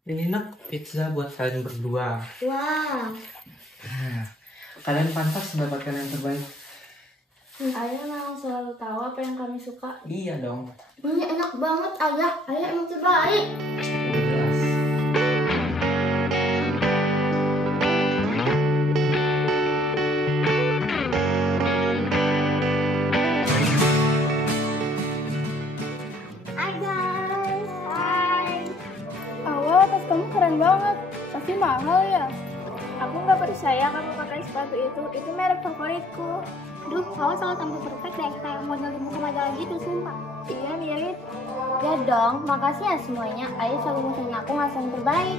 Ini nak pizza buat kalian berdua. Wah, Nah, kalian pantas mendapatkan yang terbaik. ayah memang selalu tahu apa yang kami suka. Iya dong. Ini enak banget, ayah. Ayah emang terbaik. Udah jelas. Hai guys, hai. Awal tas kamu keren banget, pasti mahal ya? Aku nggak percaya kamu pakai sepatu itu merek favoritku. Duh, kamu selalu tampil perfect deh, kayak model di buku majalah gitu, sumpah. Iya mirip. Ya dong, makasih ya semuanya. Ayah selalu musuhin aku ngasih yang terbaik.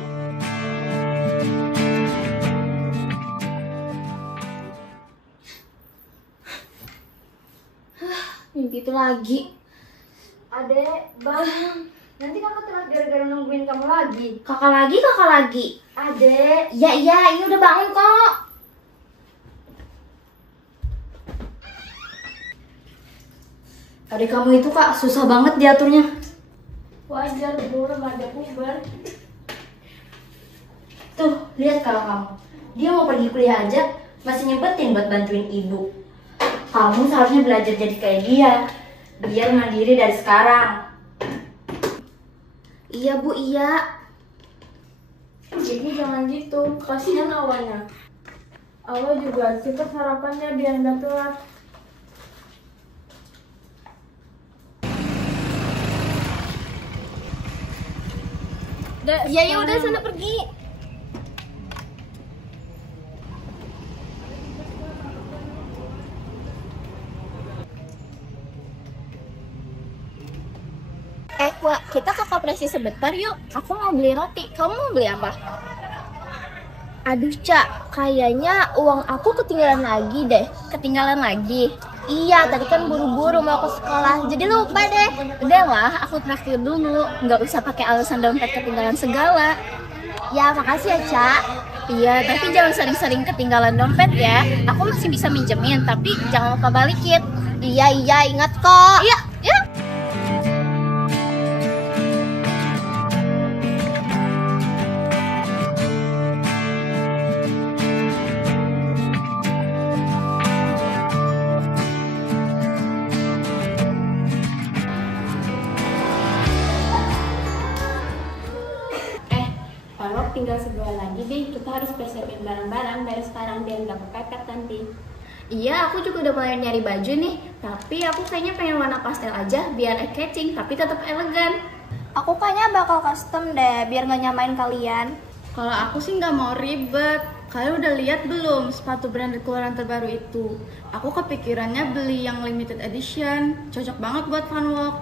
Mimpi itu lagi. Adek, bang, nanti kakak telat gara-gara nungguin kamu lagi. Kakak lagi. Adek, Iya, ini udah bangun kok. Adik kamu itu kak, susah banget diaturnya. wajar bu, remaja puber. Tuh, lihat kalau kamu. Dia mau pergi kuliah aja, masih nyempetin buat bantuin ibu. Kamu seharusnya belajar jadi kayak dia, biar mandiri dari sekarang. Iya bu, iya. Jadi jangan gitu, kasihan awalnya. Awal juga kita sarapannya biar nggak telat. Ya udah sana pergi. Wak, kita ke koperasi sebentar yuk. Aku mau beli roti. Kamu mau beli apa? Aduh, Cak. Kayaknya uang aku ketinggalan lagi deh. Ketinggalan lagi? Iya, tadi kan buru-buru mau ke sekolah. Jadi lupa deh. Udah lah, aku traktir dulu. Nggak usah pakai alasan dompet ketinggalan segala. Ya, makasih ya, Cak. Iya, tapi jangan sering-sering ketinggalan dompet ya. Aku masih bisa minjemin, tapi jangan lupa balikin. Iya, ingat kok. Iya. Kalau tinggal sebulan lagi deh, kita harus persiapin barang-barang dari sekarang biar nggak kepepet nanti. Iya, aku juga udah mulai nyari baju nih. Tapi aku kayaknya pengen warna pastel aja biar eye-catching, tapi tetap elegan. Aku kayaknya bakal custom deh, biar nggak nyamain kalian. Kalau aku sih nggak mau ribet. Kalian udah lihat belum sepatu branded keluaran terbaru itu? Aku kepikirannya beli yang limited edition, cocok banget buat fun walk.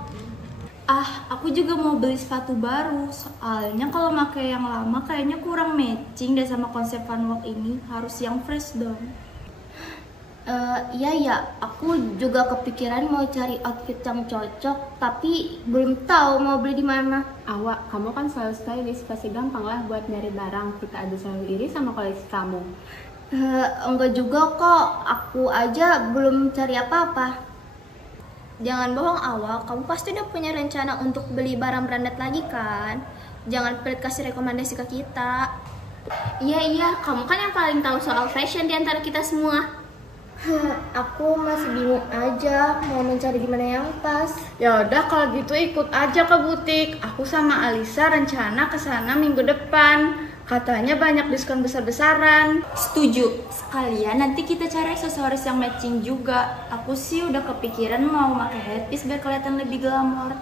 Aku juga mau beli sepatu baru. Soalnya kalau pakai yang lama kayaknya kurang matching deh sama konsep fun walk ini. Harus yang fresh dong. Iya, aku juga kepikiran mau cari outfit yang cocok, tapi belum tahu mau beli di mana. Awak, kamu kan selalu stylish, pasti gampang lah buat nyari barang. Kita ada selalu iri sama koleksi kamu. Enggak juga kok, aku aja belum cari apa-apa. Jangan bohong Awal, kamu pasti udah punya rencana untuk beli barang branded lagi kan? Jangan pelit kasih rekomendasi ke kita. Iya, kamu kan yang paling tahu soal fashion di antara kita semua. Aku masih bingung aja mau mencari di mana yang pas. Ya udah kalau gitu ikut aja ke butik. Aku sama Alisa rencana ke sana minggu depan. Katanya banyak diskon besar-besaran. Setuju. Sekalian nanti kita cari aksesoris yang matching juga. Aku sih udah kepikiran mau pakai headpiece biar kelihatan lebih glamor.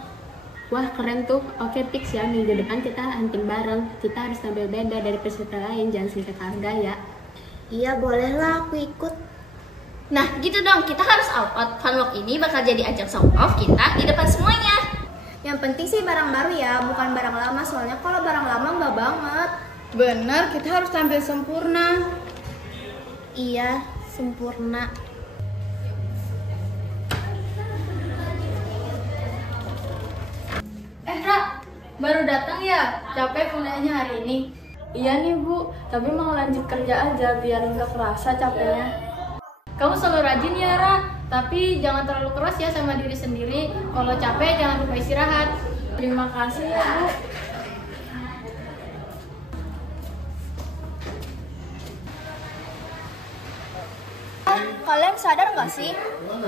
Wah, keren tuh. Oke, fix ya. Minggu depan kita hunting bareng. Kita harus tampil beda dari peserta lain. Jangan singkat harga ya. Iya, bolehlah aku ikut. Nah, gitu dong. Kita harus all out. Fun walk ini bakal jadi ajang show off kita di depan semuanya. Yang penting sih barang baru ya, bukan barang lama. Soalnya kalau barang lama nggak banget. Bener, kita harus tampil sempurna. Iya, sempurna. Ra, baru datang ya? Capek kuliahnya hari ini? Iya nih Bu, tapi mau lanjut kerja aja biar nggak kerasa capeknya. Kamu selalu rajin ya Ra, tapi jangan terlalu keras ya sama diri sendiri. Kalau capek jangan lupa istirahat. Terima kasih ya Bu. Kalian sadar nggak sih?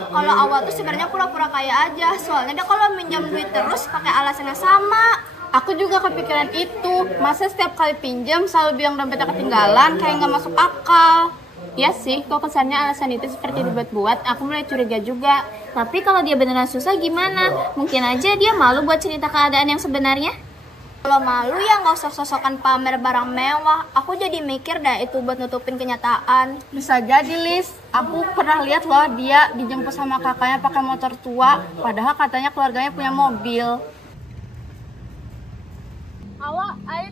Kalau Awa tuh sebenarnya pura-pura kaya aja. Soalnya dia kalau minjam duit terus pakai alasan yang sama. Aku juga kepikiran itu. Masa setiap kali pinjam selalu bilang dompetnya ketinggalan, kayak nggak masuk akal. Ya sih, kok kesannya alasan itu seperti dibuat-buat, aku mulai curiga juga. Tapi kalau dia beneran susah gimana? Mungkin aja dia malu buat cerita keadaan yang sebenarnya. Kalau malu ya nggak usah sosokan pamer barang mewah. Aku jadi mikir dah itu buat nutupin kenyataan. Bisa jadi, Lis. Aku pernah lihat loh dia dijemput sama kakaknya pakai motor tua, padahal katanya keluarganya punya mobil. Awa, ayo.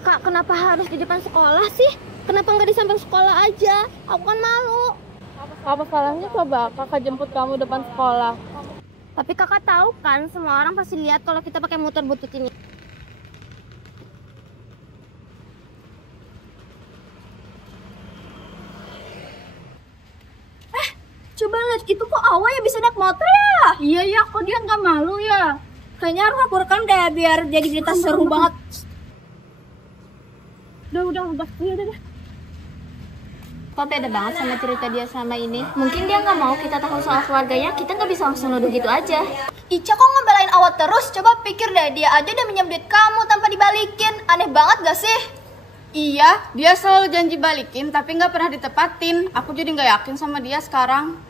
Kak, kenapa harus di depan sekolah sih? Kenapa nggak di samping sekolah aja? Aku kan malu. Apa salahnya coba kakak jemput kamu depan sekolah? Tapi kakak tahu kan, semua orang pasti lihat kalau kita pakai motor butut ini. Coba lihat itu kok Awa ya bisa naik motor ya? Iya ya, kok dia nggak malu ya? Kayaknya harus aku rekam deh biar jadi cerita seru banget. Udah, iya udah. Kok beda banget sama cerita dia sama ini? Mungkin dia nggak mau kita tahu soal keluarganya, kita nggak bisa langsung nuduh gitu aja. Ica kok ngebelain Awa terus? Coba pikir deh, dia aja udah minjem duit kamu tanpa dibalikin. Aneh banget gak sih? Iya, dia selalu janji balikin tapi nggak pernah ditepatin. Aku jadi nggak yakin sama dia sekarang.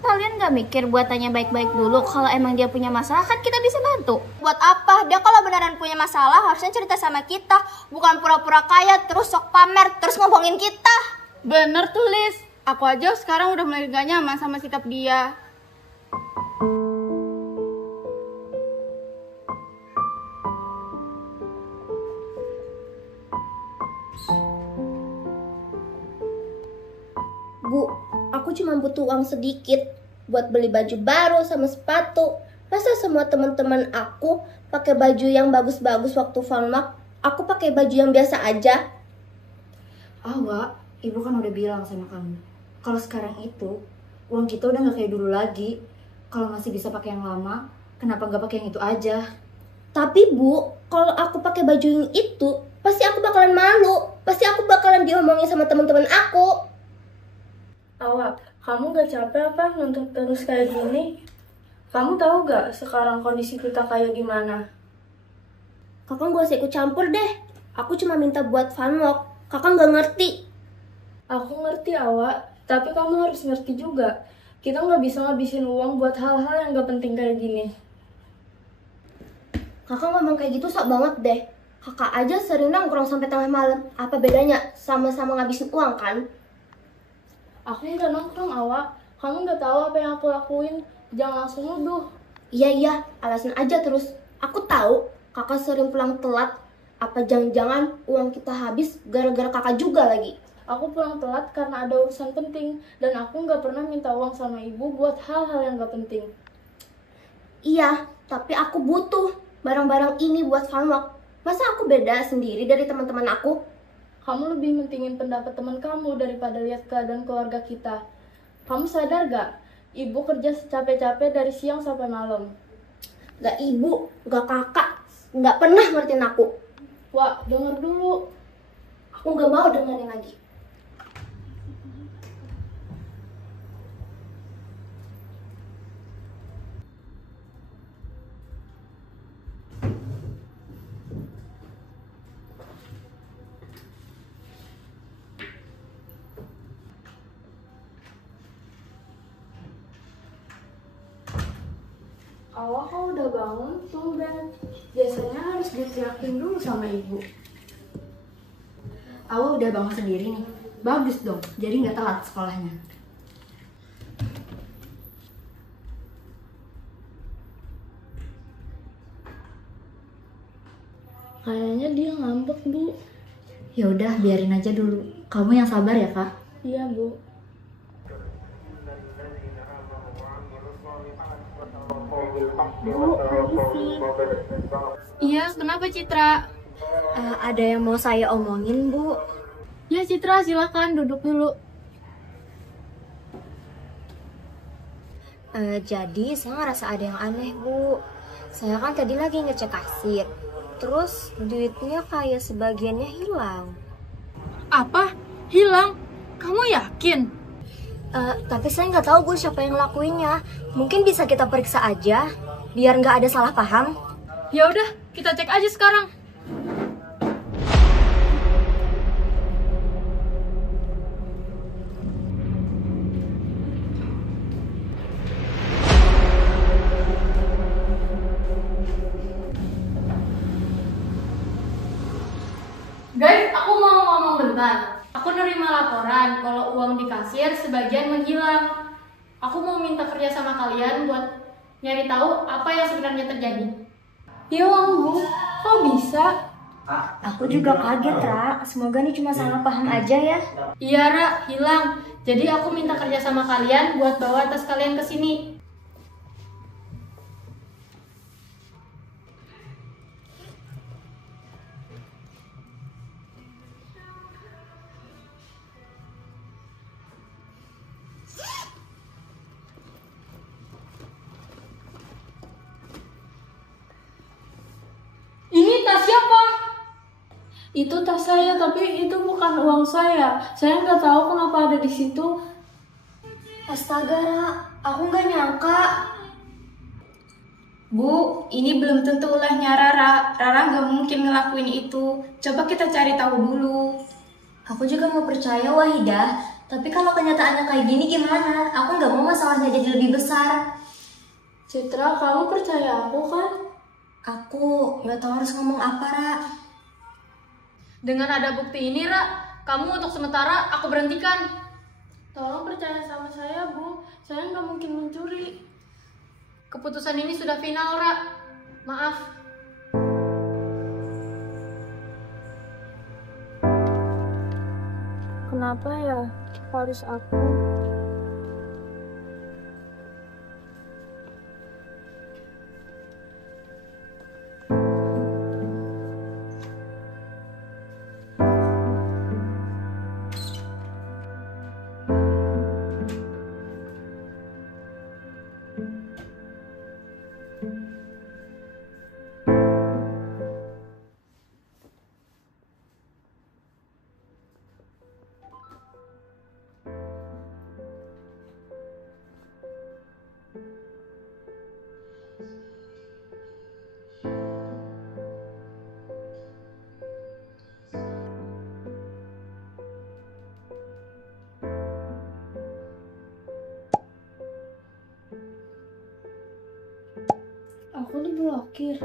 Kalian gak mikir buat tanya baik-baik dulu kalau emang dia punya masalah kan kita bisa bantu. Buat apa? Dia kalau beneran punya masalah harusnya cerita sama kita. Bukan pura-pura kaya terus sok pamer terus ngomongin kita. Bener tuh, Lis. Aku aja sekarang udah mulai gak nyaman sama sikap dia. Bu, aku cuma butuh uang sedikit buat beli baju baru sama sepatu. Masa semua teman-teman aku pakai baju yang bagus-bagus waktu Funmark, aku pakai baju yang biasa aja? Awa, ibu kan udah bilang sama kamu, kalau sekarang itu uang kita udah nggak kayak dulu lagi. Kalau masih bisa pakai yang lama, kenapa nggak pakai yang itu aja? Tapi Bu, kalau aku pakai baju yang itu, pasti aku bakalan malu. Pasti aku bakalan diomongin sama teman-teman aku. Awa, kamu gak capek apa nuntut terus kayak gini? Kamu tahu gak sekarang kondisi kita kayak gimana? Kakak gak usah ikut campur deh. Aku cuma minta buat Funwalk. Kakak gak ngerti. Aku ngerti Awa, tapi kamu harus ngerti juga. Kita gak bisa ngabisin uang buat hal-hal yang gak penting kayak gini. Kakak ngomong kayak gitu sok banget deh. Kakak aja sering nongkrong sampai tengah malam. Apa bedanya? Sama-sama ngabisin uang kan? Aku nggak nongkrong Awa, kamu nggak tahu apa yang aku lakuin. Jangan langsung nuduh. Iya, alasan aja terus. Aku tahu kakak sering pulang telat. Apa jangan-jangan uang kita habis gara-gara kakak juga lagi? Aku pulang telat karena ada urusan penting. Dan aku nggak pernah minta uang sama ibu buat hal-hal yang nggak penting. Iya, tapi aku butuh barang-barang ini buat Funwalk. Masa aku beda sendiri dari teman-teman aku? Kamu lebih mentingin pendapat teman kamu daripada lihat keadaan keluarga kita. Kamu sadar gak? Ibu kerja secapek-capek dari siang sampai malam. Gak ibu, gak kakak, gak pernah ngertiin aku. Wah, denger dulu. Aku gak mau dengerin lagi. Awak kok udah bangun, tumben. Biasanya harus diteriakin dulu sama ibu. Awa udah bangun sendiri nih. Bagus dong, jadi nggak telat sekolahnya. Kayaknya dia ngambek, Bu. Ya udah, biarin aja dulu. Kamu yang sabar ya, Kak. Iya, Bu. Iya, kenapa Citra? Ada yang mau saya omongin, Bu. Ya Citra, silakan duduk dulu. Jadi saya ngerasa ada yang aneh, Bu. Saya kan tadi lagi ngecek kasir. Terus duitnya kayak sebagiannya hilang. Apa? Hilang? Kamu yakin? Tapi saya nggak tahu Bu siapa yang ngelakuinnya. Mungkin bisa kita periksa aja, biar nggak ada salah paham. Ya udah, kita cek aja sekarang. Guys, aku mau ngomong bentar. Aku nerima laporan kalau uang di kasir sebagian menghilang. Aku mau minta kerja sama kalian buat nyari tahu apa yang sebenarnya terjadi. Ya Bu, kok bisa? Aku juga kaget, Ra. Semoga ini cuma salah paham aja ya. Iya, Ra, hilang. Jadi aku minta kerja sama kalian buat bawa tas kalian ke sini. Ini tas siapa? Itu tas saya, tapi itu bukan uang saya. Saya nggak tahu kenapa ada di situ. Astaga, Ra. Aku nggak nyangka. Bu, ini belum tentu ulahnya Rara. Rara nggak mungkin ngelakuin itu. Coba kita cari tahu dulu. Aku juga mau percaya Wahidah. Tapi kalau kenyataannya kayak gini gimana? Aku nggak mau masalahnya jadi lebih besar. Citra, kamu percaya aku kan? Aku nggak tahu harus ngomong apa, Ra. Dengan ada bukti ini, Ra, kamu untuk sementara aku berhentikan. Tolong percaya sama saya, Bu. Saya nggak mungkin mencuri. Keputusan ini sudah final, Ra. Maaf. Kenapa ya harus aku? Aku diblokir.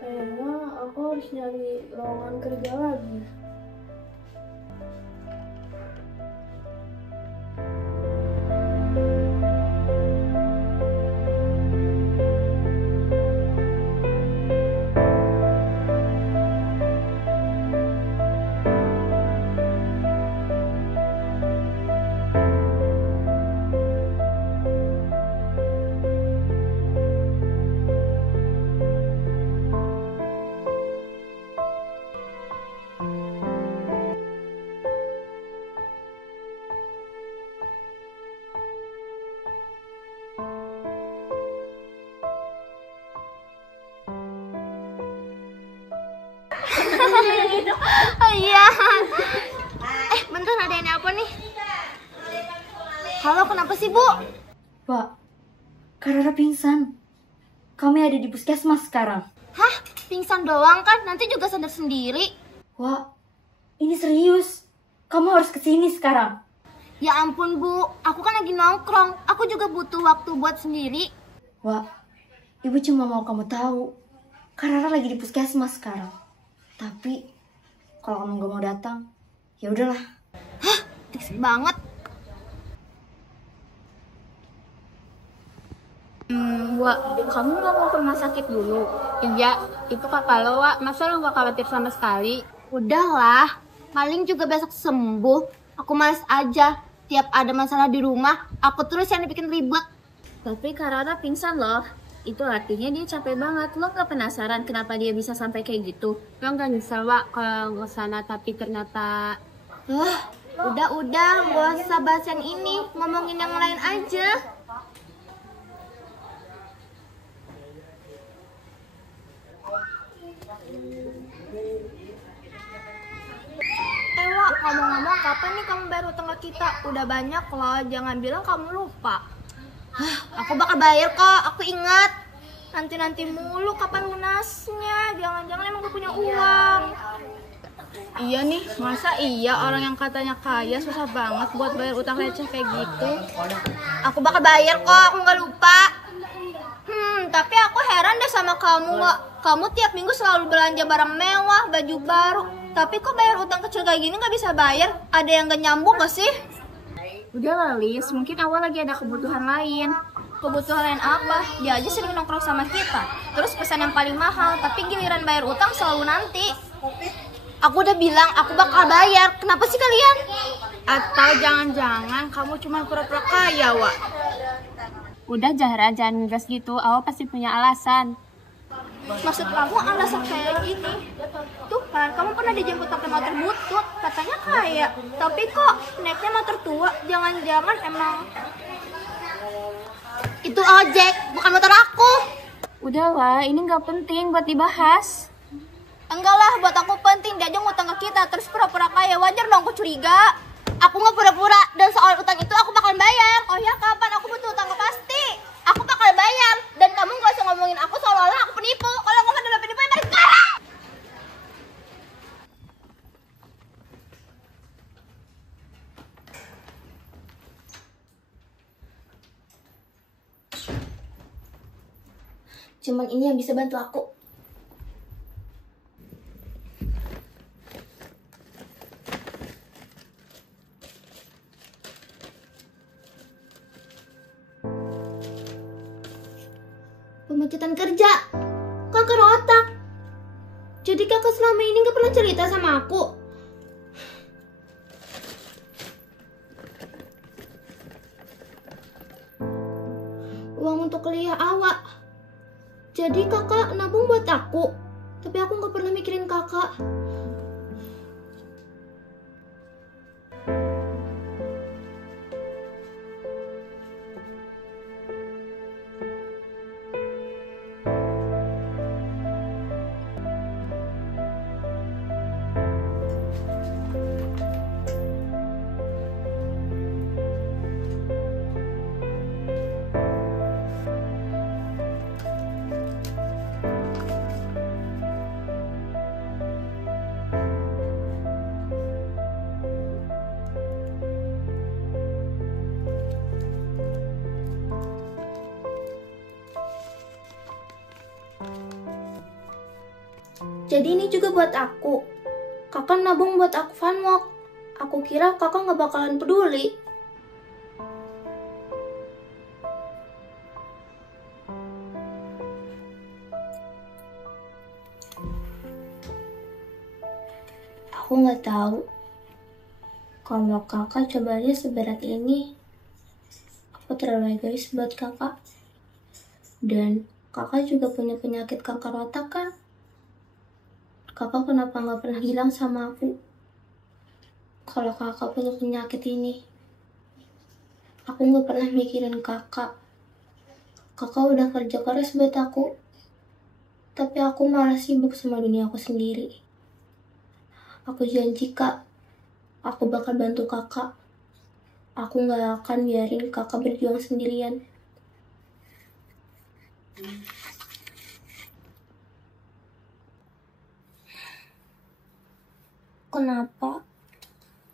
Kayaknya aku harus nyari lowongan kerja lagi. Iya. Bentar ada yang apa nih? Halo, kenapa sih, Bu? Pak, Kak Rara pingsan. Kami ada di puskesmas sekarang. Hah? Pingsan doang kan? Nanti juga sadar sendiri. Wah, ini serius. Kamu harus kesini sekarang. Ya ampun, Bu. Aku kan lagi nongkrong. Aku juga butuh waktu buat sendiri. Wah, Ibu cuma mau kamu tahu. Kak Rara lagi di puskesmas sekarang. Tapi, kalau kamu gak mau datang, ya udahlah. Hah? Tiks banget. Wak, kamu nggak mau ke rumah sakit dulu? Iya, itu kakak lo, Wak. Masa lo nggak khawatir sama sekali? Udahlah. Paling juga besok sembuh. Aku males aja. Tiap ada masalah di rumah, aku terus yang bikin ribet. Tapi Karana pingsan loh. Itu artinya dia capek banget. Lo gak penasaran kenapa dia bisa sampai kayak gitu? Lo gak nyesel, Wak, kalau ke sana tapi ternyata... Udah, gak usah bahas yang ini. Ngomongin yang lain aja. Wak, ngomong-ngomong kapan nih kamu bayar utang ke kita? Udah banyak loh, jangan bilang kamu lupa. Aku bakal bayar kok, aku ingat. Nanti mulu kapan lunasnya? Jangan-jangan emang gue punya uang. Iya nih, masa iya orang yang katanya kaya susah banget buat bayar utang receh kayak gitu? Aku bakal bayar kok, aku nggak lupa. Tapi aku heran deh sama kamu, Wak. Kamu tiap minggu selalu belanja barang mewah, baju baru. Tapi kok bayar utang kecil kayak gini nggak bisa bayar? Ada yang gak nyambung gak sih? Udah lah, Lis. Mungkin awal lagi ada kebutuhan lain. Kebutuhan lain apa? Dia aja sering nongkrong sama kita. Terus pesan yang paling mahal, tapi giliran bayar utang selalu nanti. Aku udah bilang aku bakal bayar. Kenapa sih kalian? Atau jangan-jangan kamu cuma pura-pura kaya, Wak? Udah, Zahra, jangan ngegas gitu. Awal pasti punya alasan. Maksud kamu alasan kayak gini? Tuh kan, kamu pernah dijemput pakai motor butut, katanya kaya. Tapi kok naiknya motor tua? Jangan-jangan emang itu ojek, bukan motor aku. Udah lah, ini nggak penting buat dibahas. Enggak lah, buat aku penting. Dia aja ngutang ke kita, terus pura-pura kaya. Wajar dong aku curiga. Aku nggak pura-pura, dan soal utang itu aku bakal bayar. Oh ya, kapan aku butuh utang pasti aku bakal bayar. Dan kamu gak usah ngomongin aku seolah-olah aku penipu. Kalau aku adalah penipu yang dari sekarang. Cuman ini yang bisa bantu aku. Pemecatan kerja. Kakak otak. Jadi kakak selama ini gak pernah cerita sama aku. Uang untuk kuliah awak. Jadi kakak nabung buat aku. Tapi aku gak pernah mikirin kakak. Jadi ini juga buat aku. Kakak nabung buat aku funwalk. Aku kira kakak gak bakalan peduli. Aku gak tahu kalau kakak cobanya seberat ini. Aku terlalu egois buat kakak. Dan kakak juga punya penyakit kanker otak kan? Kakak kenapa gak pernah bilang sama aku kalau kakak punya penyakit ini? Aku gak pernah mikirin kakak. Kakak udah kerja keras buat aku. Tapi aku malah sibuk sama dunia aku sendiri. Aku janji kak, aku bakal bantu kakak. Aku gak akan biarin kakak berjuang sendirian.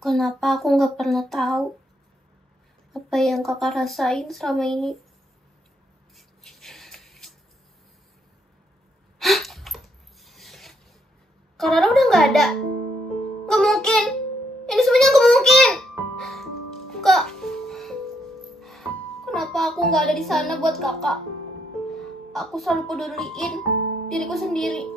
Kenapa aku gak pernah tahu apa yang kakak rasain selama ini? Hah? Kak Rara udah gak ada? Gak mungkin. Ini semuanya gak mungkin. Kak, kenapa aku gak ada di sana buat kakak? Aku selalu peduliin diriku sendiri.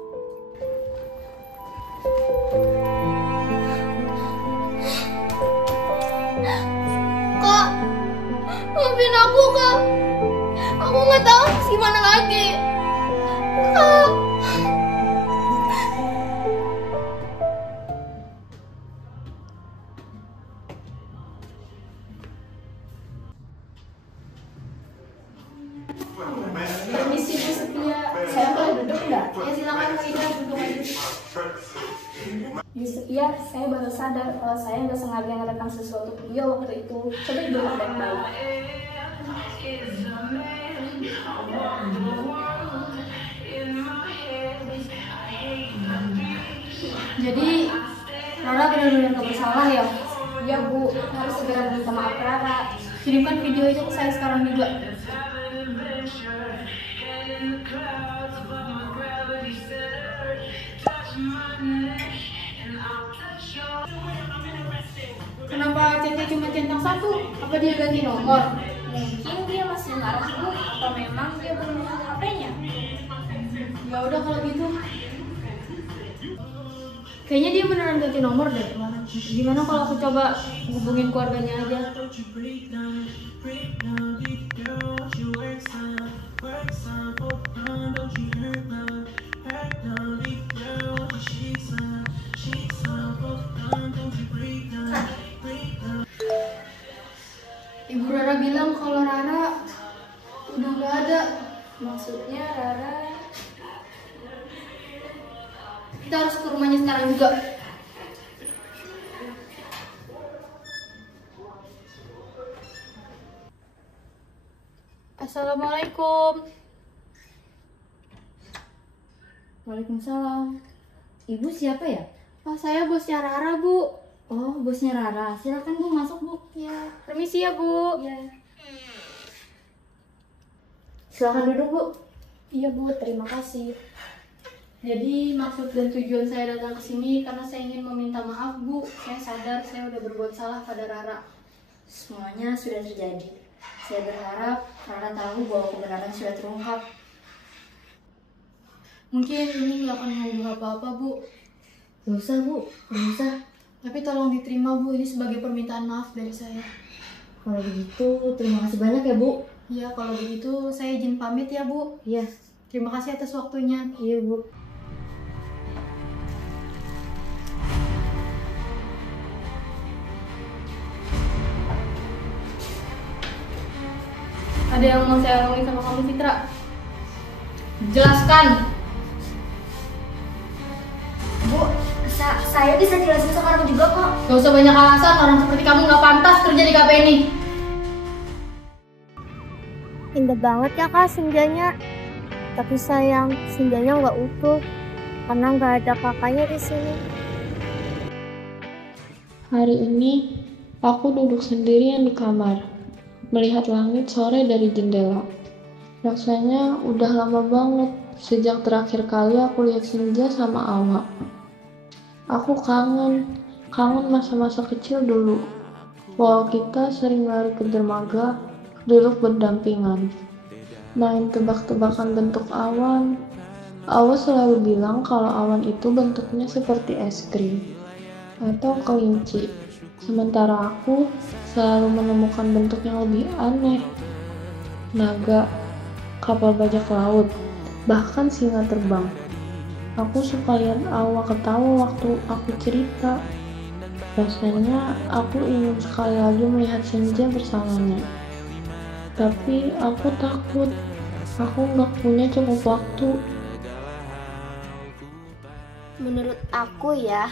Justru iya, saya baru sadar kalau saya nggak sengaja ngerekam sesuatu video waktu itu. Coba ibu lihat baik-baik. Jadi Rara benar-benar gak bersalah ya? Iya bu, harus segera minta maaf Rara. Kirimkan video itu ke saya sekarang juga. Kenapa chatnya cuma centang satu? Apa dia ganti nomor? Mungkin dia masih marah bu, atau memang dia belum lihat HP-nya. Ya udah kalau gitu. Kayaknya dia beneran ganti nomor deh. Gimana kalau aku coba hubungin keluarganya aja? Ibu Rara bilang kalau Rara udah nggak ada. Maksudnya Rara... Kita harus ke rumahnya sekarang juga. Assalamualaikum. Waalaikumsalam. Ibu siapa ya? Oh, saya bosnya Rara, Bu. Oh, bosnya Rara. Silakan Bu, masuk Bu. Ya, permisi ya, Bu. Ya. Silakan duduk Bu. Iya bu, terima kasih. Jadi maksud dan tujuan saya datang ke sini karena saya ingin meminta maaf, Bu. Saya sadar saya udah berbuat salah pada Rara. Semuanya sudah terjadi. Saya berharap Rara tahu bahwa kebenaran sudah terungkap. Mungkin ini nggak akan mengubah apa-apa, Bu. Gak usah Bu, gak usah. Tapi tolong diterima, Bu. Ini sebagai permintaan maaf dari saya. Kalau begitu, terima kasih banyak ya Bu. Ya, kalau begitu saya izin pamit ya, Bu. Iya, Terima kasih atas waktunya. iya Bu. Ada yang mau saya omongin sama kamu, Fitra? Jelaskan. Bu, saya bisa jelasin sekarang juga kok. Gak usah banyak alasan, orang seperti kamu gak pantas kerja di kafe ini. Indah banget ya kak senjanya. Tapi sayang, senjanya nggak utuh karena nggak ada kakaknya di sini. Hari ini, aku duduk sendirian di kamar, melihat langit sore dari jendela. Rasanya udah lama banget sejak terakhir kali aku lihat senja sama Awa. Aku kangen masa-masa kecil dulu. Walau kita sering lari ke dermaga, duduk berdampingan, main tebak-tebakan bentuk awan. Awa selalu bilang kalau awan itu bentuknya seperti es krim atau kelinci. Sementara aku selalu menemukan bentuk yang lebih aneh. Naga, kapal bajak laut, bahkan singa terbang. Aku suka lihat Awa ketawa waktu aku cerita. Rasanya aku ingin sekali lagi melihat senja bersamanya. Tapi aku takut, aku nggak punya cukup waktu. Menurut aku ya,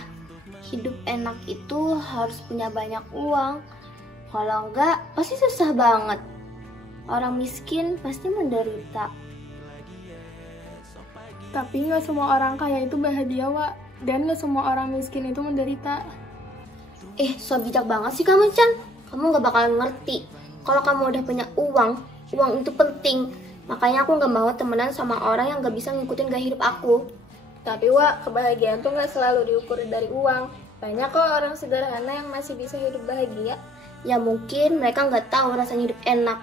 hidup enak itu harus punya banyak uang. Kalau enggak, pasti susah banget. Orang miskin pasti menderita. Tapi nggak semua orang kaya itu bahagia, Wak. Dan nggak semua orang miskin itu menderita. So bijak banget sih kamu, Chan. Kamu nggak bakalan ngerti. Kalau kamu udah punya uang itu penting. Makanya aku nggak mau temenan sama orang yang nggak bisa ngikutin gaya hidup aku. Tapi Wak, kebahagiaan tuh nggak selalu diukur dari uang. Banyak kok orang sederhana yang masih bisa hidup bahagia. Ya mungkin mereka nggak tahu rasanya hidup enak.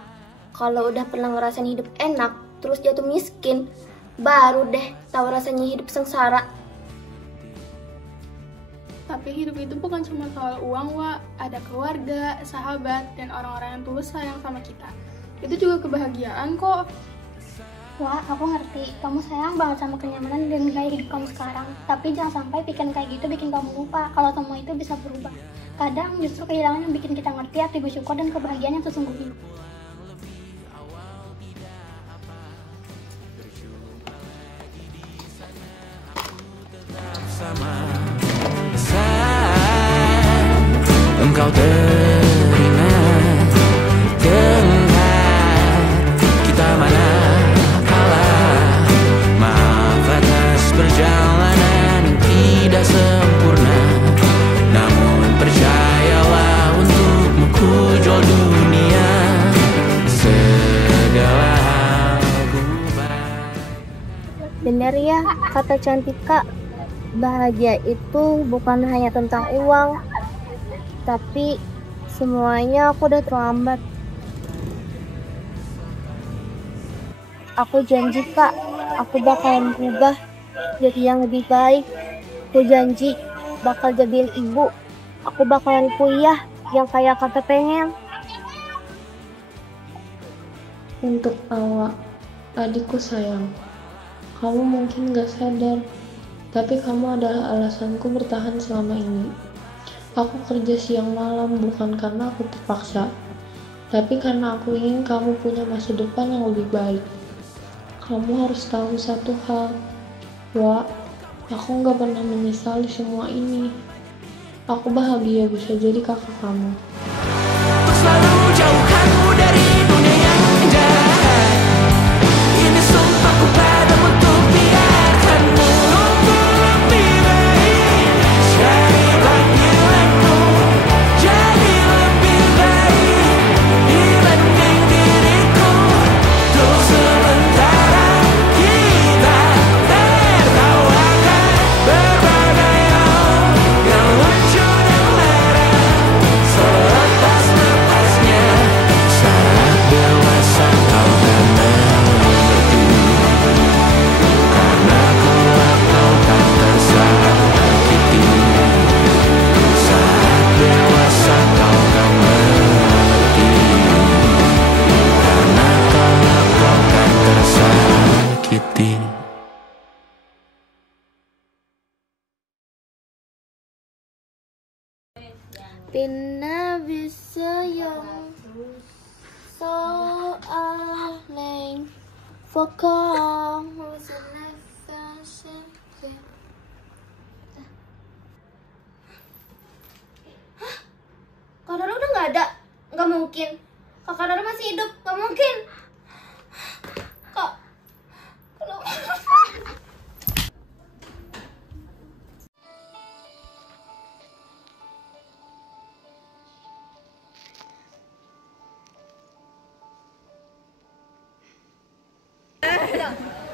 Kalau udah pernah ngerasain hidup enak, terus jatuh miskin, baru deh tahu rasanya hidup sengsara. Tapi hidup itu bukan cuma soal uang, Wak. Ada keluarga, sahabat, dan orang-orang yang tulus sayang sama kita. Itu juga kebahagiaan kok. Wah, aku ngerti. Kamu sayang banget sama kenyamanan dan gaya hidup kamu sekarang. Tapi jangan sampai pikiran kayak gitu bikin kamu lupa kalau semua itu bisa berubah. Kadang justru kehilangan yang bikin kita ngerti arti bersyukur dan kebahagiaan yang sesungguhnya. Sama kau teringat dengar kita mana kalah. Maaf atas perjalanan yang tidak sempurna, namun percayalah untukmu ku jual dunia. Segala hal ku Bener ya kata Cantika, bahagia itu bukan hanya tentang uang, tapi semuanya aku udah terlambat. Aku janji Kak, aku bakalan berubah jadi yang lebih baik. Aku janji bakal jadiin ibu. Aku bakalan kuliah yang kayak kakak pengen. Untuk Awa, adikku sayang, kamu mungkin gak sadar, tapi kamu adalah alasanku bertahan selama ini. Aku kerja siang malam bukan karena aku terpaksa, tapi karena aku ingin kamu punya masa depan yang lebih baik. Kamu harus tahu satu hal, Wak, aku gak pernah menyesali semua ini. Aku bahagia bisa jadi kakak kamu. selalu jauhkanmu dari dunia yang jahat. Ini sumpahku padamu untuk biarkanmu lebih baik. Carilah diriku jadi lebih baik dibanding diriku. Untuk sementara kita tertawakan berbagai hal yang lucu dan marah. Selepas napasnya saat dewasa kau kan mengerti, karena kelak kau kan tersakiti. Saat dewasa kau kan mengerti, karena kelak kau kan tersakiti. بالنبي السيوم soaling fakam Kak Rara udah nggak ada? Nggak mungkin. Kakak Rara masih hidup, nggak mungkin. Kak, kenapa?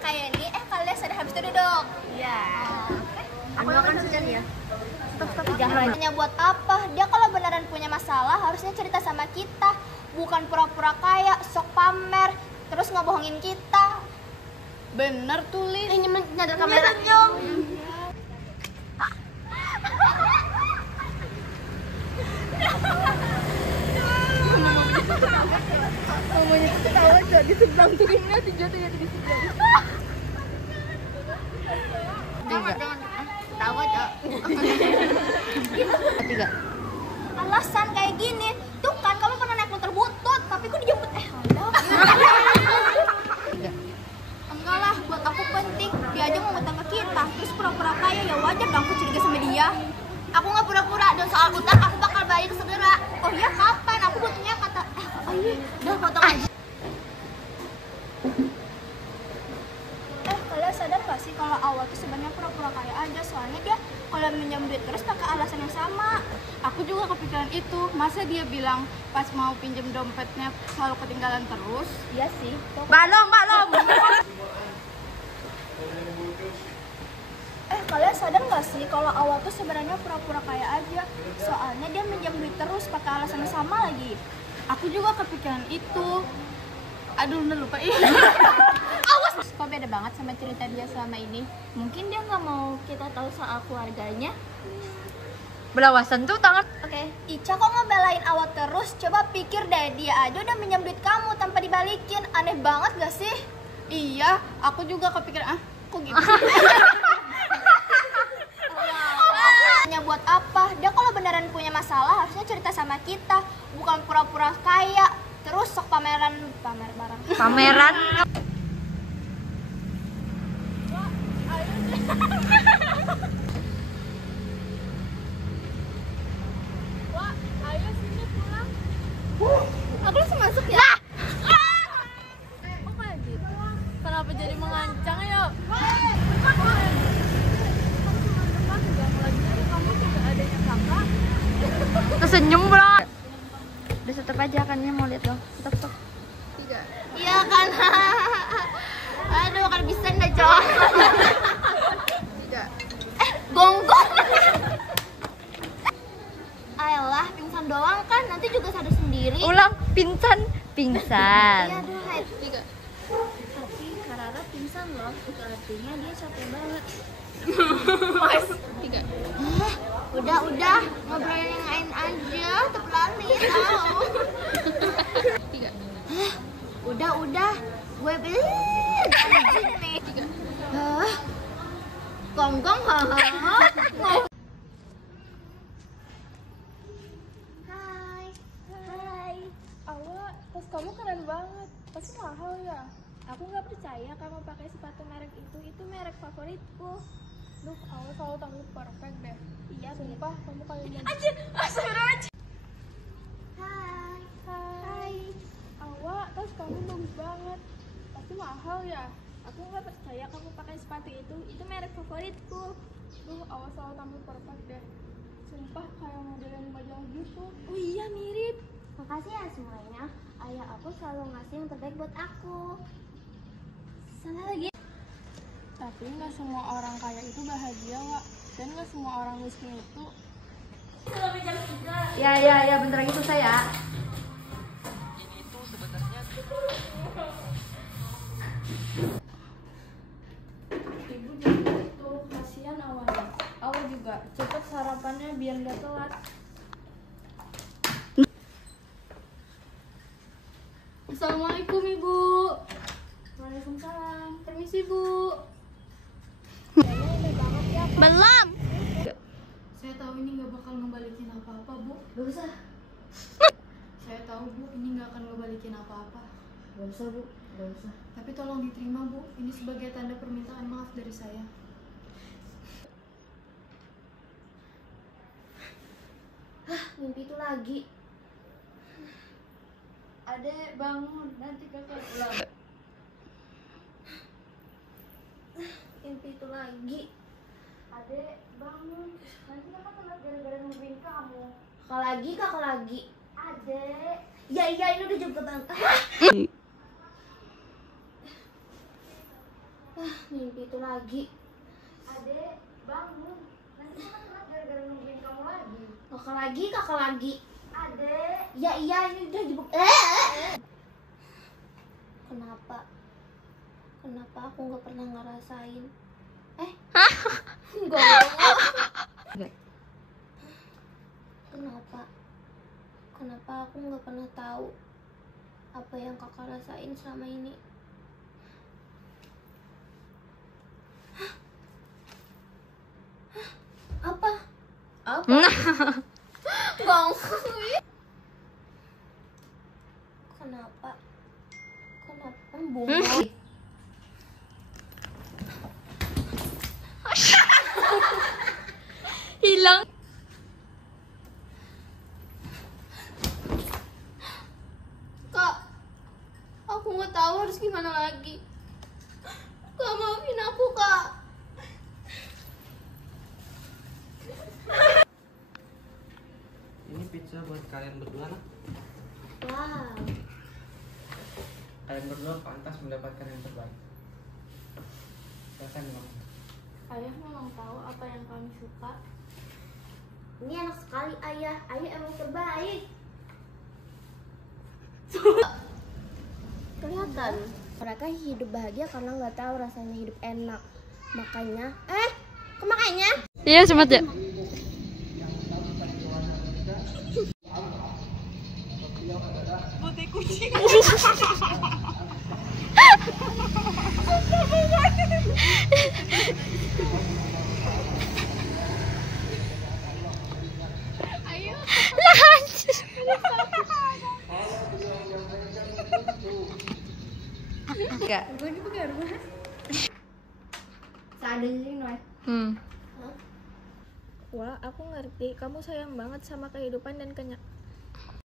Kayak ini, kalian sudah habis itu duduk. Iya. Aku makan sekali ya. Stop, jangan. Tanya buat apa? Dia kalau beneran punya masalah harusnya cerita sama kita, bukan pura-pura kaya, sok pamer, terus ngebohongin kita. Bener tuh, Lin. Nyadar kamera. Nyom. Mamanya tuh ketawa Cok, di seberang tuh ini di jatuh ya di seberang. Jangan. Tawa, Cok. Tiga. Alasan kayak gini. Tuh kan kamu pernah naik motor butut, tapi kok dijemput Honda. Enggak lah, buat aku penting. Dia aja mau ngutang ke kita, terus pura-pura kaya, ya wajar dong aku curiga sama dia. Aku nggak pura-pura, dan soal utang aku bakal bayar segera. Oh iya, kapan? Aku butuhnya kata udah potong aja. Kalian sadar gak sih kalau awal tuh sebenarnya pura-pura kaya aja, soalnya dia kalau minjam duit terus pakai alasan yang sama. Aku juga kepikiran itu. Masa dia bilang pas mau pinjam dompetnya selalu ketinggalan terus? Iya sih. Balong. Kalian sadar gak sih kalau awal tuh sebenarnya pura-pura kaya aja, soalnya dia minjam duit terus pakai alasan yang sama lagi. Aku juga kepikiran itu. Aduh, udah lupa. Awas, kok beda banget sama cerita dia selama ini. Mungkin dia nggak mau kita tahu soal keluarganya. Belawasan tuh tangan. Oke, Ica kok ngebelain Awal terus? Coba pikir deh, dia aja udah minjam duit kamu tanpa dibalikin. Aneh banget gak sih? Iya, aku juga kepikiran. Kok gitu? Tanya buat apa? Dia kalau beneran punya masalah harusnya cerita sama kita, bukan pura-pura kaya, terus sok pamer barang. Pameran. Wah, ayo senyum bro. Udah tutup aja kan, ini mau lihat lo. Tutup. 3. Iya kan. Aduh, kan bisa nggak jawab. 3. Gonggong. Ayolah, pingsan doang kan, nanti juga sadar sendiri. Ulang, pingsan. Iya, aduh, hai. 3. Tapi Karara pingsan loh, itu artinya dia capek banget. 3. Udah, ngobrolin yang lain aja, terlalu tahu. 3. Udah, gue beli anjing nih. 3. Gonggong, Hai. Awa, tas kamu keren banget. Pasti mahal ya? Aku nggak percaya kamu pakai sepatu merek itu. Itu merek favoritku. Duh, Awa selalu tampil perfect deh. Iya, sumpah kamu kayak Anjir, astagfirullahaladzim. Hai. Awa, tas kamu bagus banget. Pasti mahal ya? Aku nggak percaya kamu pakai sepatu itu. Itu merek favoritku. Duh, Awa selalu tampil perfect deh. Sumpah kayak model yang di majalah gitu. Oh iya, mirip. Makasih ya semuanya. Ayah aku selalu ngasih yang terbaik buat aku. Salah lagi. Tapi nggak semua orang kaya itu bahagia, Wak. Dan nggak semua orang miskin itu. Ya, bentar lagi selesai ya. Ibu jangan gitu, kasihan awalnya. Awal juga, cepet sarapannya biar nggak telat. Assalamualaikum Ibu. Waalaikumsalam. Permisi Bu. Belum. Saya tahu ini nggak bakal ngebalikin apa-apa, Bu. Gak usah. Saya tahu, Bu, ini nggak akan ngebalikin apa-apa. Gak usah, Bu. Gak usah. Tapi tolong diterima, Bu. Ini sebagai tanda permintaan maaf dari saya. Mimpi itu lagi. Adek bangun, nanti kakak pulang. Mimpi itu lagi. Adek bangun, nanti kakak telat gara-gara nungguin kamu. Kakak lagi. Adek. Iya, ini udah jam banget. Mimpi itu lagi. Adek bangun, nanti kakak telat gara-gara nungguin kamu lagi. Kakak lagi. Adek. Iya, ini udah jam. Kenapa aku nggak pernah ngerasain? Enggak. Kenapa aku nggak pernah tahu apa yang kakak rasain selama ini? Apa? Gong. Kenapa bunga? Hilang. Kak, aku nggak tahu harus gimana lagi. Kak, maafin aku, Kak. Ini pizza buat kalian berdua lah. Wow. Kalian berdua pantas mendapatkan yang terbaik. Silakan ngomong. Ayah memang tahu apa yang kami suka. Ini enak sekali, Ayah. Ayah emang terbaik. Kelihatan mereka hidup bahagia karena nggak tahu rasanya hidup enak. Makanya, Iya, sempat ya. putih kucing. Ayo. Enggak. Gue dipegang rumah. Seadanya Noy. Wah, aku ngerti kamu sayang banget sama kehidupan dan